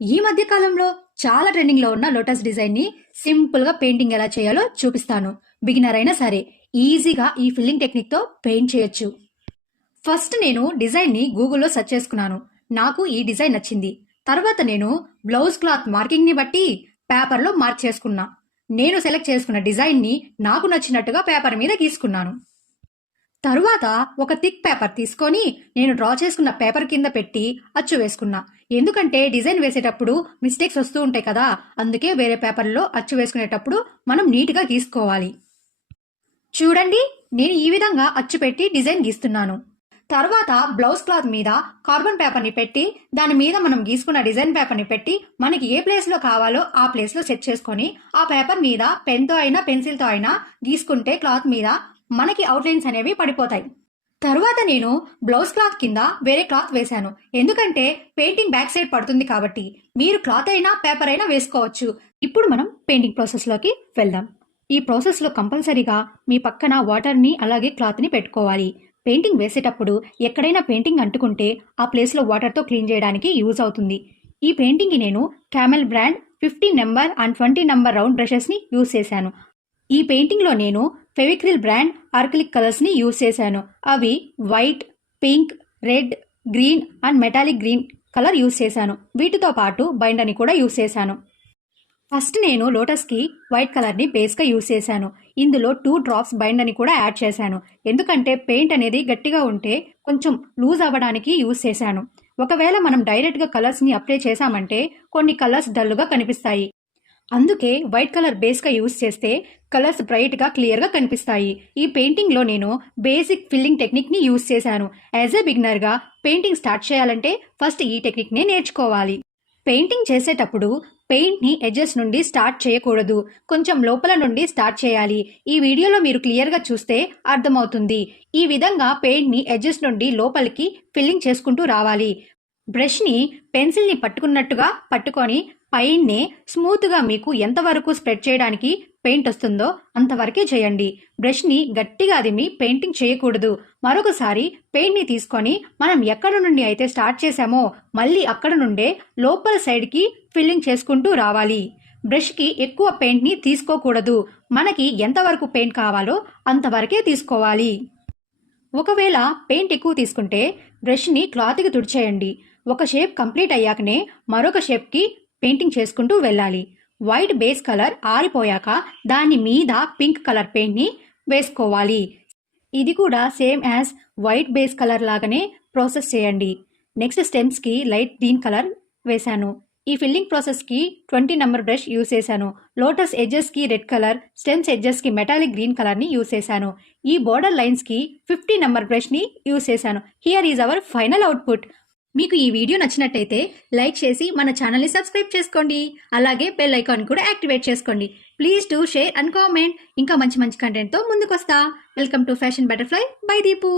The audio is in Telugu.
ఈ మధ్య కాలంలో చాలా ట్రెండింగ్ లో ఉన్న లోటస్ డిజైన్ ని సింపుల్ గా పెయింటింగ్ ఎలా చేయాలో చూపిస్తాను. బిగినర్ అయినా సరే ఈజీగా ఈ ఫిల్లింగ్ టెక్నిక్ తో పెయింట్ చేయొచ్చు. ఫస్ట్ నేను డిజైన్ ని గూగుల్లో సెర్చ్ చేసుకున్నాను. నాకు ఈ డిజైన్ నచ్చింది. తర్వాత నేను బ్లౌజ్ క్లాత్ మార్కింగ్ ని బట్టి పేపర్ లో మార్క్ చేసుకున్నా. నేను సెలెక్ట్ చేసుకున్న డిజైన్ ని నాకు నచ్చినట్టుగా పేపర్ మీద గీసుకున్నాను. తరువాత ఒక థిక్ పేపర్ తీసుకొని నేను డ్రా చేసుకున్న పేపర్ కింద పెట్టి అచ్చు వేసుకున్నా. ఎందుకంటే డిజైన్ వేసేటప్పుడు మిస్టేక్స్ వస్తూ ఉంటాయి కదా, అందుకే వేరే పేపర్లో అచ్చు వేసుకునేటప్పుడు మనం నీట్గా గీసుకోవాలి. చూడండి, నేను ఈ విధంగా అచ్చు పెట్టి డిజైన్ గీస్తున్నాను. తర్వాత బ్లౌజ్ క్లాత్ మీద కార్బన్ పేపర్ని పెట్టి దాని మీద మనం గీసుకున్న డిజైన్ పేపర్ని పెట్టి మనకి ఏ ప్లేస్లో కావాలో ఆ ప్లేస్లో సెట్ చేసుకొని ఆ పేపర్ మీద పెన్తో అయినా పెన్సిల్తో అయినా గీసుకుంటే క్లాత్ మీద మనకి అవుట్లైన్స్ అనేవి పడిపోతాయి. తరువాత నేను బ్లౌజ్ క్లాత్ కింద వేరే క్లాత్ వేశాను. ఎందుకంటే పెయింటింగ్ బ్యాక్ సైడ్ పడుతుంది కాబట్టి. మీరు క్లాత్ అయినా పేపర్ అయినా వేసుకోవచ్చు. ఇప్పుడు మనం పెయింటింగ్ ప్రాసెస్లోకి వెళ్దాం. ఈ ప్రాసెస్లో కంపల్సరీగా మీ పక్కన వాటర్ని అలాగే క్లాత్ని పెట్టుకోవాలి. పెయింటింగ్ వేసేటప్పుడు ఎక్కడైనా పెయింటింగ్ అంటుకుంటే ఆ ప్లేస్లో వాటర్తో క్లీన్ చేయడానికి యూజ్ అవుతుంది. ఈ పెయింటింగ్కి నేను camel brand 15 number and 20 number round బ్రషెస్ని యూజ్ చేశాను. ఈ పెయింటింగ్లో నేను ఫెవిక్రిల్ బ్రాండ్ ఆర్కిలిక్ కలర్స్ని యూజ్ చేశాను. అవి white, pink, red, green and metallic green colour use చేశాను. వీటితో పాటు బైండర్ని కూడా యూజ్ చేశాను. ఫస్ట్ నేను లోటస్కి వైట్ కలర్ని బేస్గా యూజ్ చేశాను. ఇందులో 2 డ్రాప్స్ బైండర్ని కూడా యాడ్ చేశాను. ఎందుకంటే పెయింట్ అనేది గట్టిగా ఉంటే కొంచెం లూజ్ అవ్వడానికి యూజ్ చేశాను. ఒకవేళ మనం డైరెక్ట్గా కలర్స్ని అప్లై చేశామంటే కొన్ని కలర్స్ డల్గా కనిపిస్తాయి. అందుకే వైట్ కలర్ బేస్గా యూజ్ చేస్తే కలర్స్ బ్రైట్గా క్లియర్గా కనిపిస్తాయి. ఈ పెయింటింగ్లో నేను బేసిక్ ఫిల్లింగ్ టెక్నిక్ని యూజ్ చేశాను. యాజ్ ఏ బిగినర్గా పెయింటింగ్ స్టార్ట్ చేయాలంటే ఫస్ట్ ఈ టెక్నిక్నే నేర్చుకోవాలి. పెయింటింగ్ చేసేటప్పుడు పెయింట్ని ఎడ్జెస్ నుండి స్టార్ట్ చేయకూడదు, కొంచెం లోపల నుండి స్టార్ట్ చేయాలి. ఈ వీడియోలో మీరు క్లియర్గా చూస్తే అర్థమవుతుంది. ఈ విధంగా పెయింట్ని ఎడ్జెస్ నుండి లోపలికి ఫిల్లింగ్ చేసుకుంటూ రావాలి. బ్రష్ని పెన్సిల్ని పట్టుకున్నట్టుగా పట్టుకొని పైనే స్మూత్గా మీకు ఎంతవరకు స్ప్రెడ్ చేయడానికి పెయింట్ వస్తుందో అంతవరకే చేయండి. బ్రష్ని గట్టిగా అదిమి పెయింటింగ్ చేయకూడదు. మరొకసారి పెయింట్ని తీసుకొని మనం ఎక్కడ నుండి అయితే స్టార్ట్ చేశామో మళ్ళీ అక్కడ నుండే లోపల సైడ్కి ఫిల్లింగ్ చేసుకుంటూ రావాలి. బ్రష్కి ఎక్కువ పెయింట్ని తీసుకోకూడదు. మనకి ఎంతవరకు పెయింట్ కావాలో అంతవరకే తీసుకోవాలి. ఒకవేళ పెయింట్ ఎక్కువ తీసుకుంటే బ్రష్ని క్లాత్కి తుడిచేయండి. ఒక షేప్ కంప్లీట్ అయ్యాకనే మరొక షేప్కి పెయింటింగ్ చేసుకుంటూ వెళ్ళాలి. వైట్ బేస్ కలర్ ఆరిపోయాక దాని మీద పింక్ కలర్ పెయింట్ని వేసుకోవాలి. ఇది కూడా same as white base colour లాగానే ప్రాసెస్ చేయండి. నెక్స్ట్ స్టెమ్స్కి లైట్ గ్రీన్ కలర్ వేశాను. ఈ ఫిల్లింగ్ ప్రాసెస్కి 20 నెంబర్ బ్రష్ యూజ్ చేశాను. లోటస్ ఎడ్జెస్కి రెడ్ కలర్, స్టెమ్స్ ఎడ్జెస్కి మెటాలిక్ గ్రీన్ కలర్ని యూజ్ చేశాను. ఈ బోర్డర్ లైన్స్కి 50 నెంబర్ బ్రష్ని యూజ్ చేశాను. Here is our final output. మీకు ఈ వీడియో నచ్చినట్టయితే లైక్ చేసి మన ఛానల్ని సబ్స్క్రైబ్ చేసుకోండి. అలాగే బెల్ ఐకాన్ కూడా యాక్టివేట్ చేసుకోండి. Please do share and comment. ఇంకా మంచి కంటెంట్తో ముందుకు వస్తా. Welcome to fashion butterfly by Deepu.